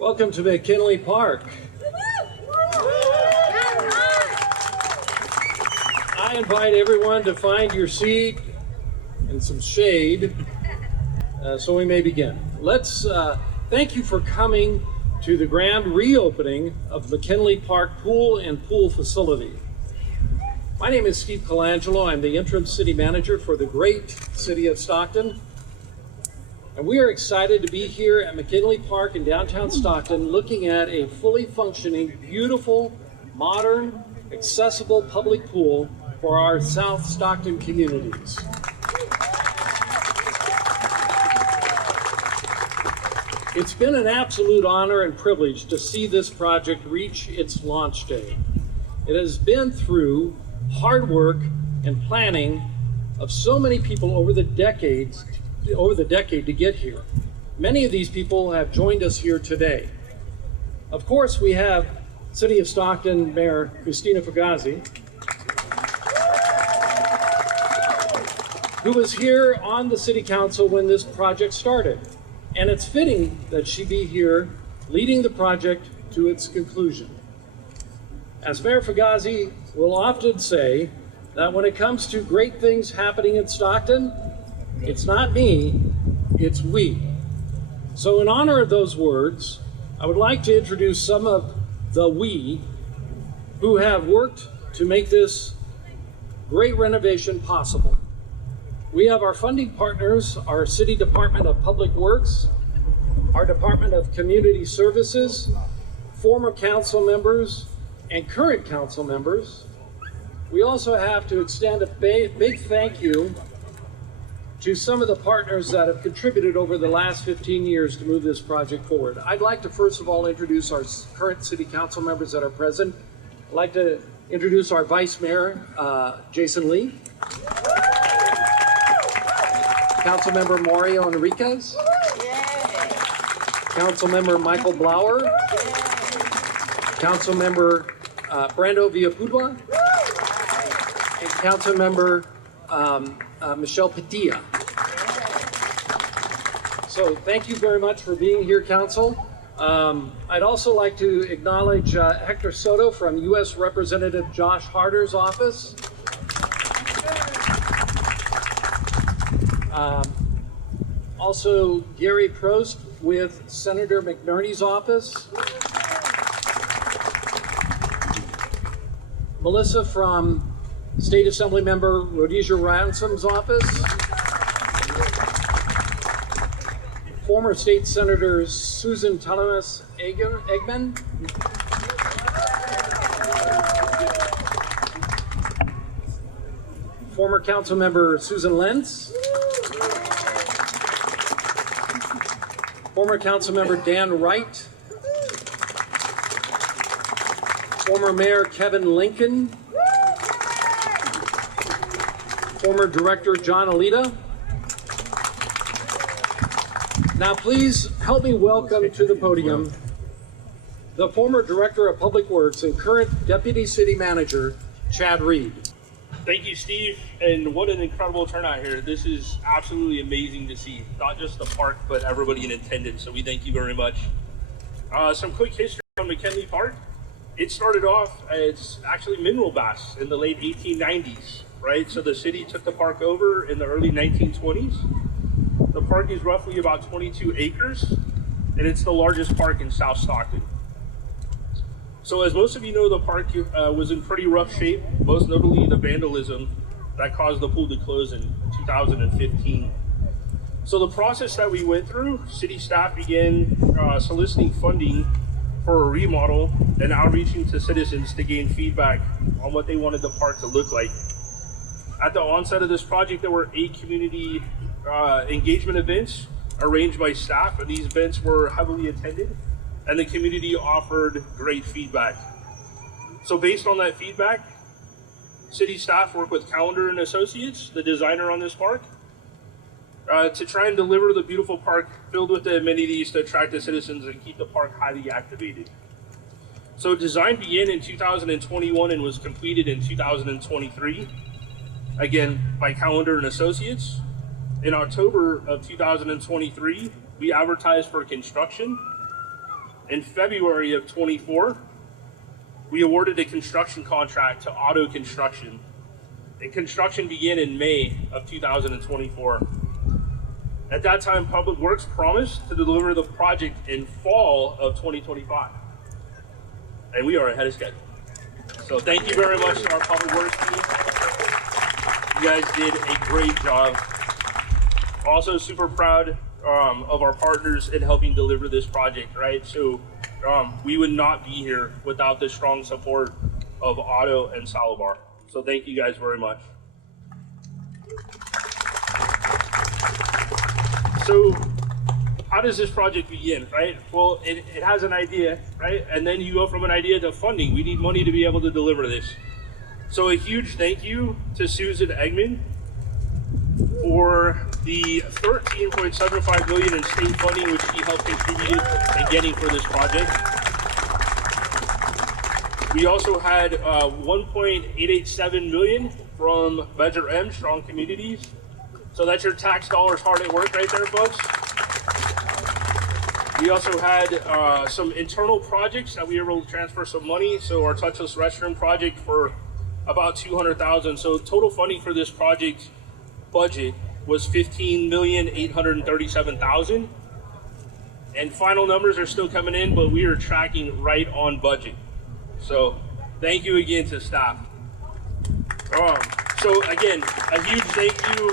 Welcome to McKinley Park. I invite everyone to find your seat and some shade so we may begin. Let's thank you for coming to the grand reopening of McKinley Park Pool and Pool Facility. My name is Steve Colangelo. I'm the interim city manager for the great City of Stockton. And we are excited to be here at McKinley Park in downtown Stockton looking at a fully functioning, beautiful, modern, accessible public pool for our South Stockton communities. It's been an absolute honor and privilege to see this project reach its launch day. It has been through hard work and planning of so many people over the decade to get here. Many of these people have joined us here today. Of course, we have City of Stockton Mayor Christina Fugazi, who was here on the City Council when this project started. And it's fitting that she be here leading the project to its conclusion. As Mayor Fugazi will often say, that when it comes to great things happening in Stockton, it's not me, it's we. So in honor of those words, I would like to introduce some of the we who have worked to make this great renovation possible. We have our funding partners, our City Department of Public Works, our Department of Community Services, former council members, and current council members. We also have to extend a big thank you to some of the partners that have contributed over the last 15 years to move this project forward. I'd like to first of all introduce our current City Council members that are present. I'd like to introduce our Vice Mayor, Jason Lee. Councilmember Mario Enriquez. Councilmember Michael Blauer. Councilmember Brando Villapudua. And Councilmember Michelle Padilla. So thank you very much for being here, Council. I'd also like to acknowledge Hector Soto from U.S. Representative Josh Harder's office. Also Gary Prost with Senator McNerney's office. Melissa from State Assembly Member Rhodesia Ransom's office. Former State Senator Susan Telemas Eggman. Former Council Member Susan Lentz. Former Council Member Dan Wright. Former Mayor Kevin Lincoln. Former Director John Alita. Now please help me welcome to the podium the former Director of Public Works and current Deputy City Manager, Chad Reed. Thank you, Steve, and what an incredible turnout here. This is absolutely amazing to see, not just the park, but everybody in attendance, so we thank you very much. Some quick history on McKinley Park. It started off as actually mineral baths in the late 1890s, right? So the city took the park over in the early 1920s. The park is roughly about 22 acres, and it's the largest park in South Stockton. So as most of you know, the park was in pretty rough shape, most notably the vandalism that caused the pool to close in 2015. So the process that we went through, city staff began soliciting funding for a remodel and outreaching to citizens to gain feedback on what they wanted the park to look like. At the onset of this project, there were 8 community engagement events arranged by staff, and these events were heavily attended, and the community offered great feedback. So based on that feedback, city staff worked with Calendar and Associates, the designer on this park, to try and deliver the beautiful park filled with the amenities to attract the citizens and keep the park highly activated. So design began in 2021 and was completed in 2023, again by Calendar and Associates. In October of 2023, we advertised for construction, In February of 24, we awarded a construction contract to Auto Construction, and construction began in May of 2024. At that time, Public Works promised to deliver the project in fall of 2025, and we are ahead of schedule. So thank you very much to our Public Works team. You guys did a great job. Also super proud of our partners in helping deliver this project, right? So we would not be here without the strong support of Auto and Salobar. So thank you guys very much. So how does this project begin, right? Well, it has an idea, right? And then you go from an idea to funding. We need money to be able to deliver this. So a huge thank you to Susan Eggman for the $13.75 million in state funding, which she helped contribute in getting for this project. We also had $1.887 million from Measure M, Strong Communities. So that's your tax dollars hard at work right there, folks. We also had some internal projects that we were able to transfer some money. So our touchless restroom project for about $200,000. So total funding for this project budget was $15,837,000. And final numbers are still coming in, but we are tracking right on budget. So thank you again to staff. So again, a huge thank you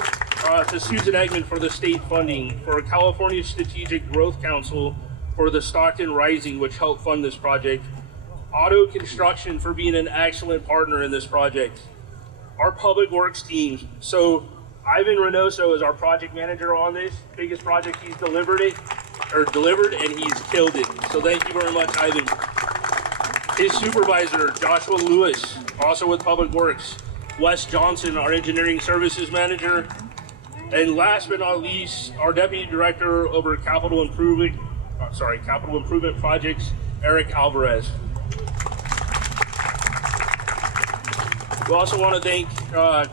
to Susan Eggman for the state funding, for California Strategic Growth Council for the Stockton Rising, which helped fund this project, Auto Construction for being an excellent partner in this project, our Public Works teams. So Ivan Reynoso is our project manager on this biggest project. He's delivered, and he's killed it. So thank you very much, Ivan. His supervisor, Joshua Lewis, also with Public Works, Wes Johnson, our engineering services manager, and last but not least, our deputy director over capital improvement projects, Eric Alvarez. We also want to thank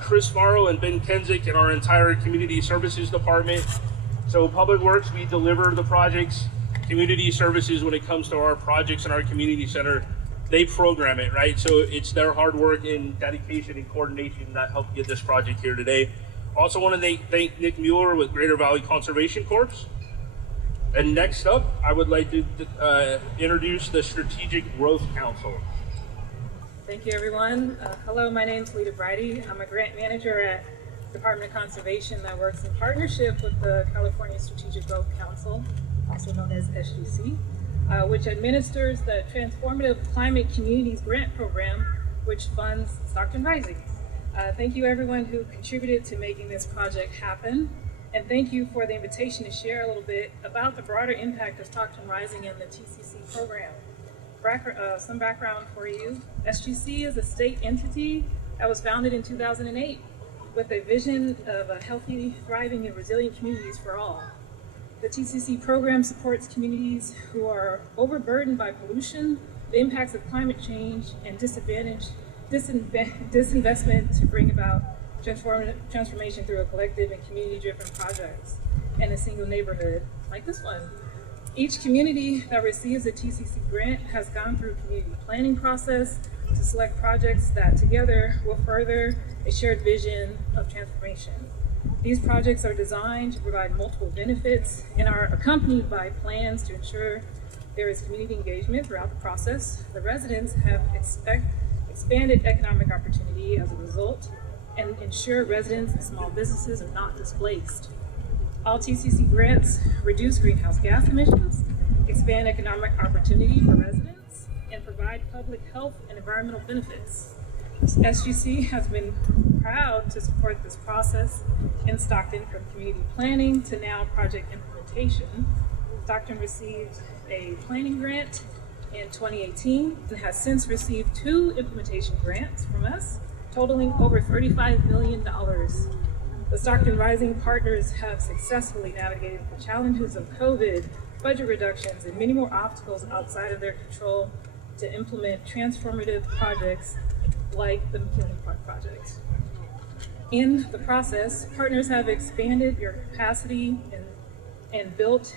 Chris Morrow and Ben Kenzik and our entire community services department. So Public Works, we deliver the projects. Community services, when it comes to our projects in our community center, they program it, right? So it's their hard work and dedication and coordination that helped get this project here today. Also want to thank Nick Mueller with Greater Valley Conservation Corps. And next up, I would like to introduce the Strategic Growth Council. Thank you, everyone. Hello, my name is Lita Brighty. I'm a grant manager at Department of Conservation that works in partnership with the California Strategic Growth Council, also known as SGC, which administers the Transformative Climate Communities Grant Program, which funds Stockton Rising. Thank you, everyone who contributed to making this project happen. And thank you for the invitation to share a little bit about the broader impact of Stockton Rising and the TCC program. Some background for you. SGC is a state entity that was founded in 2008 with a vision of a healthy, thriving, and resilient communities for all. The TCC program supports communities who are overburdened by pollution, the impacts of climate change, and disinvestment to bring about transformation through a collective and community-driven projects in a single neighborhood like this one. Each community that receives a TCC grant has gone through a community planning process to select projects that together will further a shared vision of transformation. These projects are designed to provide multiple benefits and are accompanied by plans to ensure there is community engagement throughout the process. The residents have expanded economic opportunity as a result and ensure residents and small businesses are not displaced. All TCC grants reduce greenhouse gas emissions, expand economic opportunity for residents, and provide public health and environmental benefits. SGC has been proud to support this process in Stockton from community planning to now project implementation. Stockton received a planning grant in 2018 and has since received 2 implementation grants from us, totaling over $35 million. The Stockton Rising partners have successfully navigated the challenges of COVID, budget reductions, and many more obstacles outside of their control to implement transformative projects like the McKinley Park Project. In the process, partners have expanded your capacity and built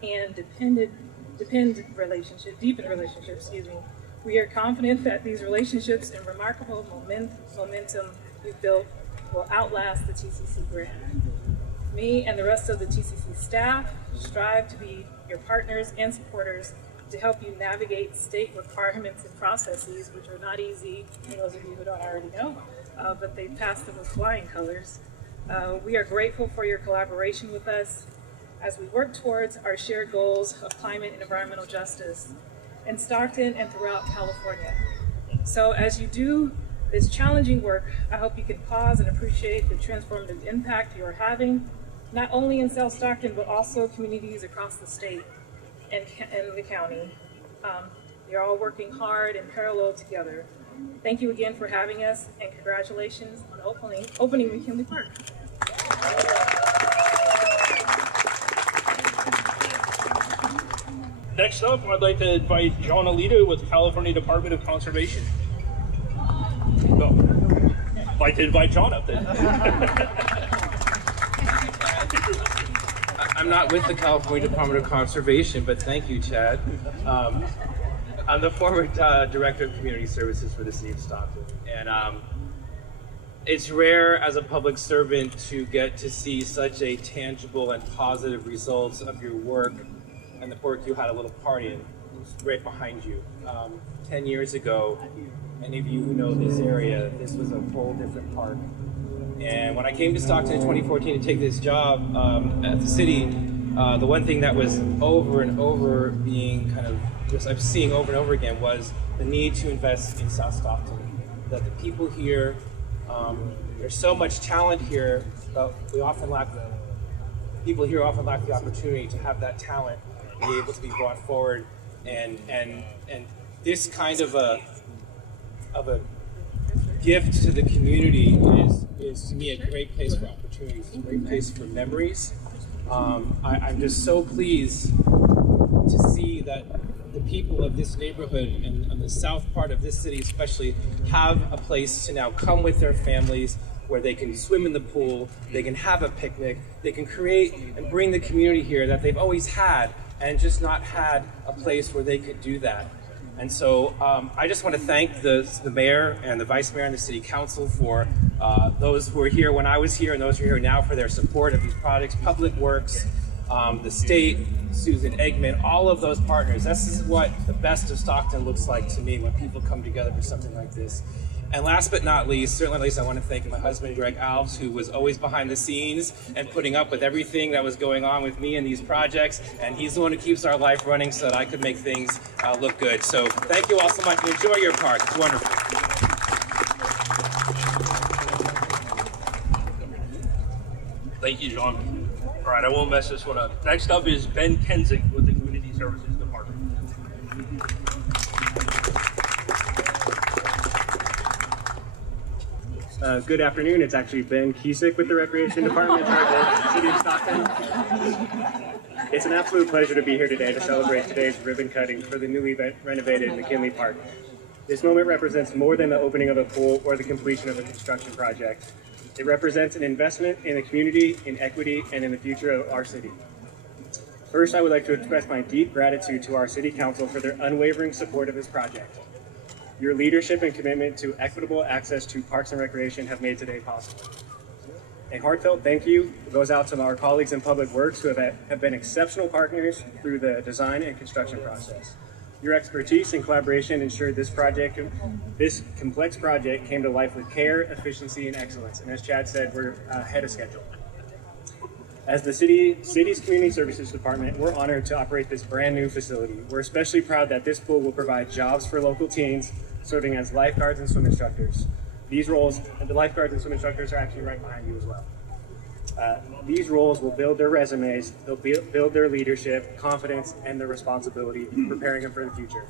and deepened relationships, We are confident that these relationships and remarkable momentum we've built will outlast the TCC grant. Me and the rest of the TCC staff strive to be your partners and supporters to help you navigate state requirements and processes, which are not easy, for those of you who don't already know, but they pass them with flying colors. We are grateful for your collaboration with us as we work towards our shared goals of climate and environmental justice in Stockton and throughout California. So as you do this challenging work, I hope you can pause and appreciate the transformative impact you are having, not only in South Stockton, but also communities across the state and the county. You're all working hard and parallel together. Thank you again for having us, and congratulations on opening McKinley Park. Next up, I'd like to invite John Alito with California Department of Conservation. No, I'd like to invite John up then. I'm not with the California Department of Conservation, but thank you, Chad. I'm the former Director of Community Services for the City of Stockton, and it's rare as a public servant to get to see such a tangible and positive results of your work and the work you had a little part in. It's right behind you. 10 years ago, any of you who know this area, this was a whole different park. And when I came to Stockton in 2014 to take this job at the city, the one thing that was over and over being kind of, just I'm seeing over and over again, was the need to invest in South Stockton. That the people here, there's so much talent here, but we often lack people here often lack the opportunity to have that talent be able to be brought forward, and this kind of a gift to the community is to me a great place for opportunities, a great place for memories. I'm just so pleased to see that the people of this neighborhood and the south part of this city especially have a place to now come with their families, where they can swim in the pool, they can have a picnic, they can create and bring the community here that they've always had and just not had a place where they could do that. And so I just want to thank the mayor and the vice mayor and the city council for those who were here when I was here and those who are here now for their support of these projects, Public Works, the state, Susan Eggman, all of those partners. This is what the best of Stockton looks like to me when people come together for something like this. And last but not least, certainly not least, I want to thank my husband, Greg Alves, who was always behind the scenes and putting up with everything that was going on with me in these projects. And he's the one who keeps our life running so that I could make things look good. So thank you all so much and enjoy your park. It's wonderful. Thank you, John. All right, I won't mess this one up. Next up is Ben Kensing with the Community Services Department. Good afternoon. It's actually Ben Kiesick with the Recreation Department in charge of the City of Stockton. It's an absolute pleasure to be here today to celebrate today's ribbon cutting for the newly renovated McKinley Park. This moment represents more than the opening of a pool or the completion of a construction project. It represents an investment in the community, in equity, and in the future of our city. First, I would like to express my deep gratitude to our City Council for their unwavering support of this project. Your leadership and commitment to equitable access to parks and recreation have made today possible. A heartfelt thank you goes out to our colleagues in Public Works who have been exceptional partners through the design and construction process. Your expertise and collaboration ensured this complex project came to life with care, efficiency, and excellence. And as Chad said, we're ahead of schedule. As the city's Community Services Department, we're honored to operate this brand new facility. We're especially proud that this pool will provide jobs for local teens, serving as lifeguards and swim instructors. These roles, the lifeguards and swim instructors are actually right behind you as well. These roles will build their resumes, they'll build their leadership, confidence, and their responsibility, preparing them for the future.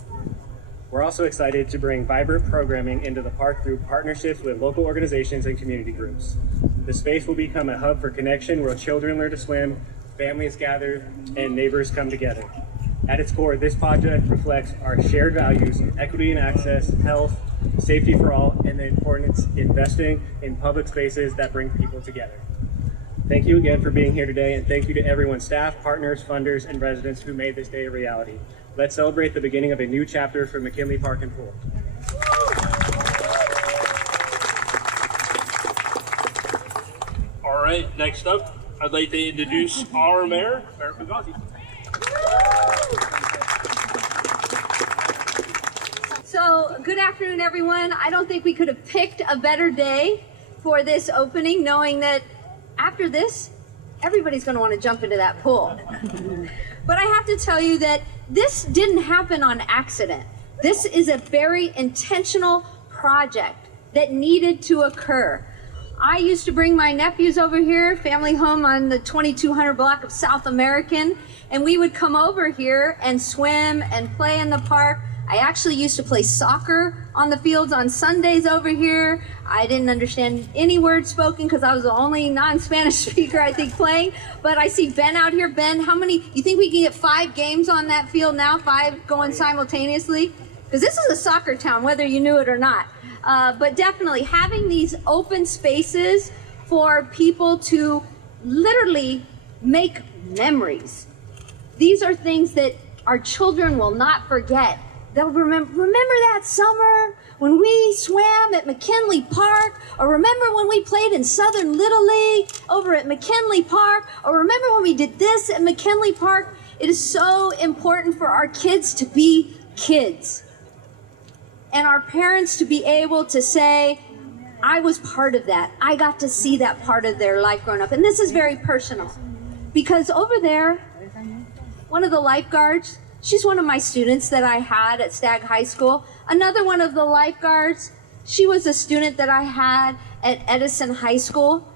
We're also excited to bring vibrant programming into the park through partnerships with local organizations and community groups. The space will become a hub for connection where children learn to swim, families gather, and neighbors come together. At its core, this project reflects our shared values of equity and access, health, safety for all, and the importance of investing in public spaces that bring people together. Thank you again for being here today, and thank you to everyone, staff, partners, funders, and residents who made this day a reality. Let's celebrate the beginning of a new chapter for McKinley Park and Pool. All right, next up, I'd like to introduce our mayor, Mayor Fugazi. So, good afternoon, everyone. I don't think we could have picked a better day for this opening, knowing that after this, everybody's going to want to jump into that pool. But I have to tell you that this didn't happen on accident. This is a very intentional project that needed to occur. I used to bring my nephews over here, family home on the 2200 block of South American, and we would come over here and swim and play in the park. I actually used to play soccer on the fields on Sundays over here. I didn't understand any words spoken because I was the only non-Spanish speaker, I think, playing. But I see Ben out here. Ben, how many, you think we can get 5 games on that field now? 5 going simultaneously? Because this is a soccer town, whether you knew it or not. But definitely having these open spaces for people to literally make memories. These are things that our children will not forget. They'll remember that summer when we swam at McKinley Park, or remember when we played in Southern Little League over at McKinley Park, or remember when we did this at McKinley Park. It is so important for our kids to be kids. And our parents to be able to say, I was part of that. I got to see that part of their life growing up. And this is very personal. Because over there, one of the lifeguards, she's one of my students that I had at Stagg High School. Another one of the lifeguards, she was a student that I had at Edison High School.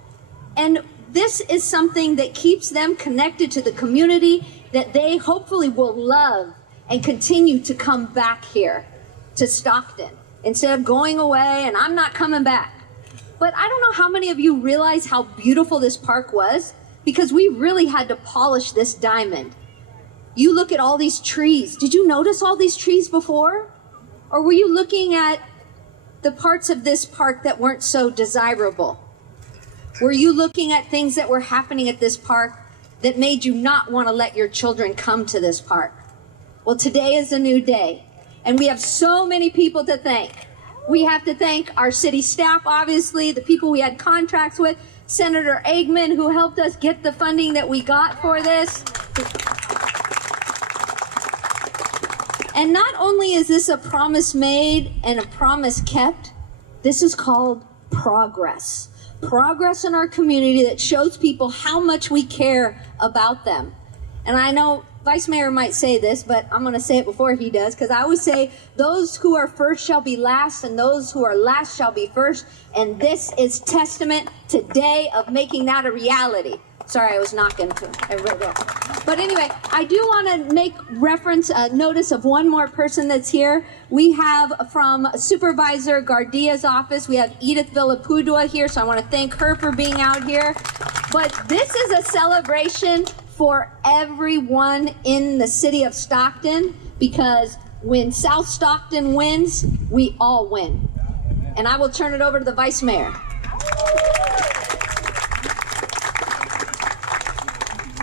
And this is something that keeps them connected to the community that they hopefully will love and continue to come back here to Stockton instead of going away and I'm not coming back. But I don't know how many of you realize how beautiful this park was, because we really had to polish this diamond. You look at all these trees. Did you notice all these trees before? Or were you looking at the parts of this park that weren't so desirable? Were you looking at things that were happening at this park that made you not want to let your children come to this park? Well, today is a new day, and we have so many people to thank. We have to thank our city staff, obviously, the people we had contracts with, Senator Eggman, who helped us get the funding that we got for this. And not only is this a promise made and a promise kept, this is called progress. Progress in our community that shows people how much we care about them. And I know Vice Mayor might say this, but I'm going to say it before he does, because I always say, those who are first shall be last, and those who are last shall be first. And this is testament today of making that a reality. Sorry, I was knocking to everybody else. But anyway, I do want to make reference, notice of one more person that's here. We have from Supervisor Gardia's office, we have Edith Villapudua here, so I want to thank her for being out here. But this is a celebration for everyone in the city of Stockton, because when South Stockton wins, we all win. And I will turn it over to the Vice Mayor.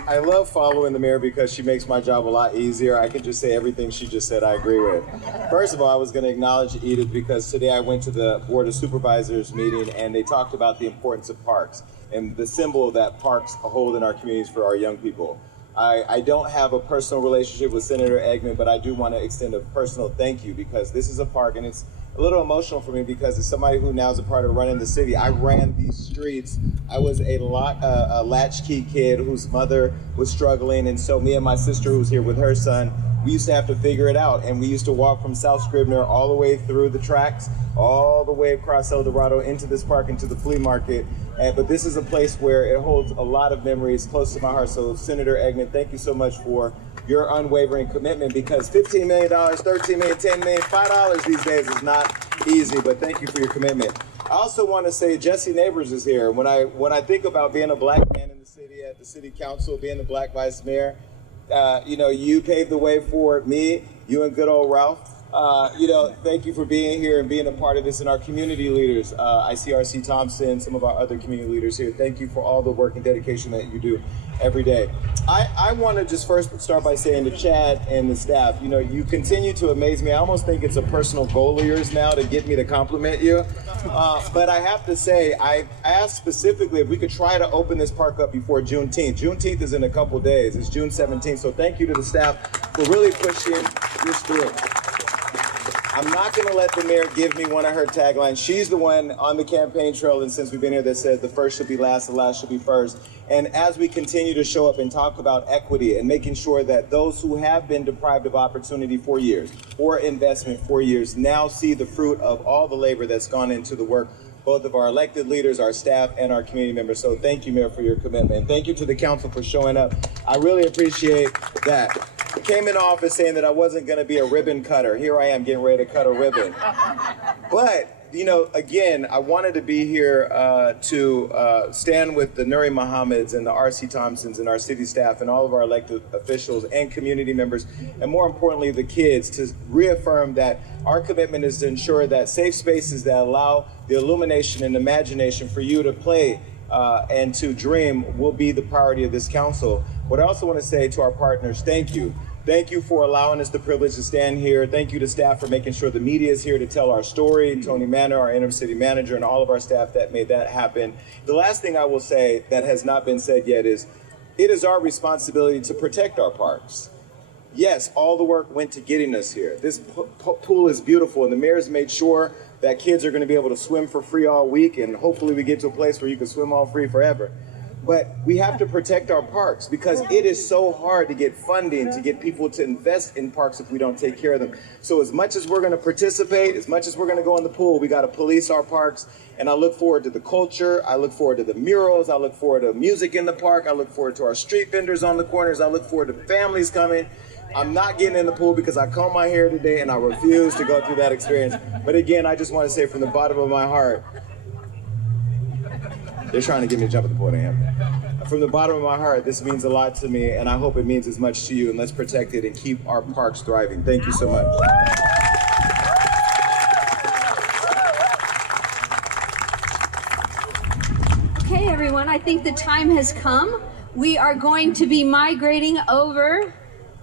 I love following the mayor because she makes my job a lot easier. I can just say everything she just said I agree with. First of all, I was going to acknowledge Edith because today I went to the Board of Supervisors meeting and they talked about the importance of parks and the symbol that parks hold in our communities for our young people. I don't have a personal relationship with Senator Eggman, but I do want to extend a personal thank you because this is a park, and it's a little emotional for me because as somebody who now is a part of running the city, I ran these streets. I was a latchkey kid whose mother was struggling, and so me and my sister who's here with her son, we used to have to figure it out, and we used to walk from South Scribner all the way through the tracks, all the way across El Dorado into this park, into the flea market. But this is a place where it holds a lot of memories close to my heart. So Senator Eggman, thank you so much for your unwavering commitment, because $15 million, $13 million, $10 million, $5 these days is not easy, but thank you for your commitment. I also want to say Jesse Neighbors is here. When I think about being a black man in the city at the city council, being the black vice mayor, you know, you paved the way for me, you and good old Ralph. Thank you for being here and being a part of this, and our community leaders. I see R.C. Thompson, some of our other community leaders here. Thank you for all the work and dedication that you do every day. I want to just first start by saying to Chad and the staff, you continue to amaze me. I almost think it's a personal goal of yours now to get me to compliment you. But I have to say, I asked specifically if we could try to open this park up before Juneteenth. Juneteenth is in a couple days. It's June 17th. So thank you to the staff for really pushing this through. I'm not going to let the mayor give me one of her taglines. She's the one on the campaign trail, and since we've been here, that says the first should be last, the last should be first. And as we continue to show up and talk about equity and making sure that those who have been deprived of opportunity for years or investment for years now see the fruit of all the labor that's gone into the work, both of our elected leaders, our staff, and our community members. So thank you, Mayor, for your commitment. Thank you to the council for showing up. I really appreciate that. I came in office saying that I wasn't going to be a ribbon cutter. Here I am getting ready to cut a ribbon. But, again, I wanted to be here to stand with the Nuri Muhammads and the R.C. Thompsons and our city staff and all of our elected officials and community members, and more importantly, the kids, to reaffirm that our commitment is to ensure that safe spaces that allow the illumination and imagination for you to play and to dream will be the priority of this council. What I also want to say to our partners, thank you. Thank you for allowing us the privilege to stand here. Thank you to staff for making sure the media is here to tell our story. Tony Manor, our interim city manager, and all of our staff that made that happen. The last thing I will say that has not been said yet is, it is our responsibility to protect our parks. Yes, all the work went to getting us here. This pool is beautiful, and the mayor's made sure that kids are going to be able to swim for free all week, and hopefully we get to a place where you can swim all free forever. But we have to protect our parks because it is so hard to get funding, to get people to invest in parks if we don't take care of them. So as much as we're going to participate, as much as we're going to go in the pool, we got to police our parks. And I look forward to the culture. I look forward to the murals. I look forward to music in the park. I look forward to our street vendors on the corners. I look forward to families coming. I'm not getting in the pool because I combed my hair today and I refuse to go through that experience. But again, I just want to say from the bottom of my heart, they're trying to get me to jump at the pool. From the bottom of my heart, this means a lot to me, and I hope it means as much to you, and let's protect it and keep our parks thriving. Thank you so much. Okay, everyone, I think the time has come. We are going to be migrating over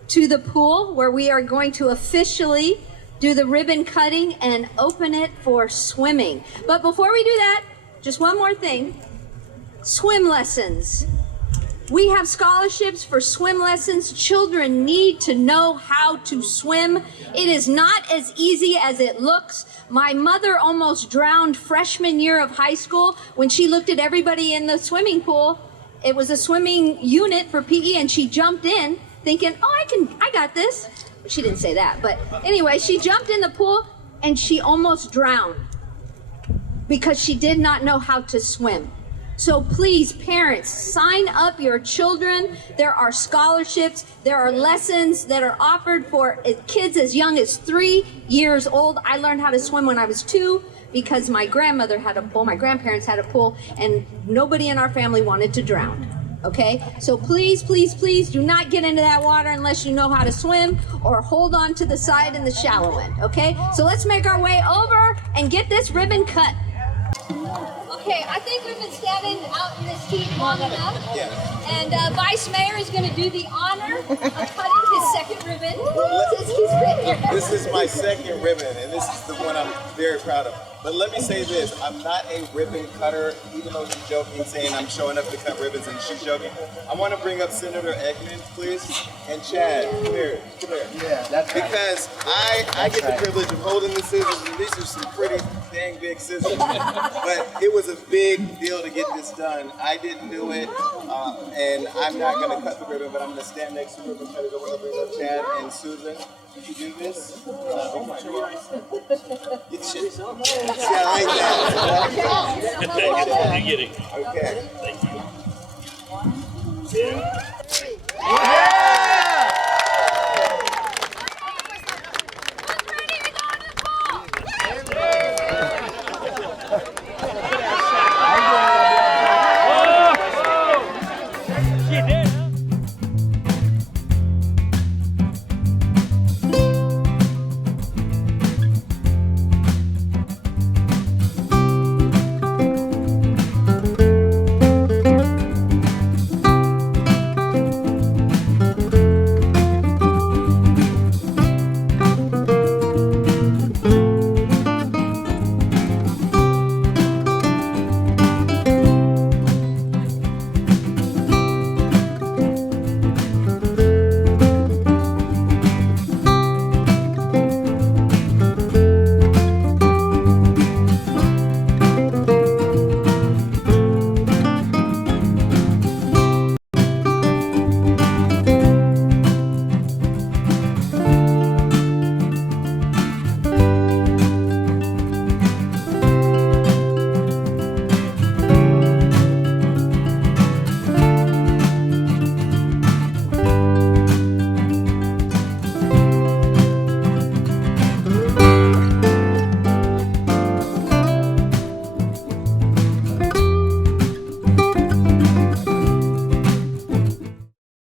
to the pool where we are going to officially do the ribbon cutting and open it for swimming. But before we do that, just one more thing. Swim lessons. We have scholarships for swim lessons. Children need to know how to swim. It is not as easy as it looks. My mother almost drowned freshman year of high school when she looked at everybody in the swimming pool. It was a swimming unit for PE, and she jumped in thinking, oh, I got this. She didn't say that, but anyway, she jumped in the pool and she almost drowned because she did not know how to swim. So please, parents, sign up your children. There are scholarships. There are lessons that are offered for kids as young as 3 years old. I learned how to swim when I was 2 because my grandmother had a pool, my grandparents had a pool, and nobody in our family wanted to drown. Okay, so please, please, please do not get into that water unless you know how to swim, or hold on to the side in the shallow end. Okay, so let's make our way over and get this ribbon cut. Okay, I think we've been standing out in this heat long enough, and Vice Mayor is going to do the honor of cutting his second ribbon. This is my second ribbon, and this is the one I'm very proud of. But let me say this, I'm not a ribbon cutter, even though she's joking, saying I'm showing up to cut ribbons and she's joking. I want to bring up Senator Eggman, please, and Chad. Come here. Yeah, that's because I get the privilege of holding the scissors, and these are some pretty dang big scissors. But it was a big deal to get this done. I didn't do it, and I'm not going to cut the ribbon, but I'm going to stand next to the ribbon cutters. I want to bring up Chad and Susan. Did you do this? Oh my God. Get shit. See, I like that. I get it. Okay. Thank you. 1, 2.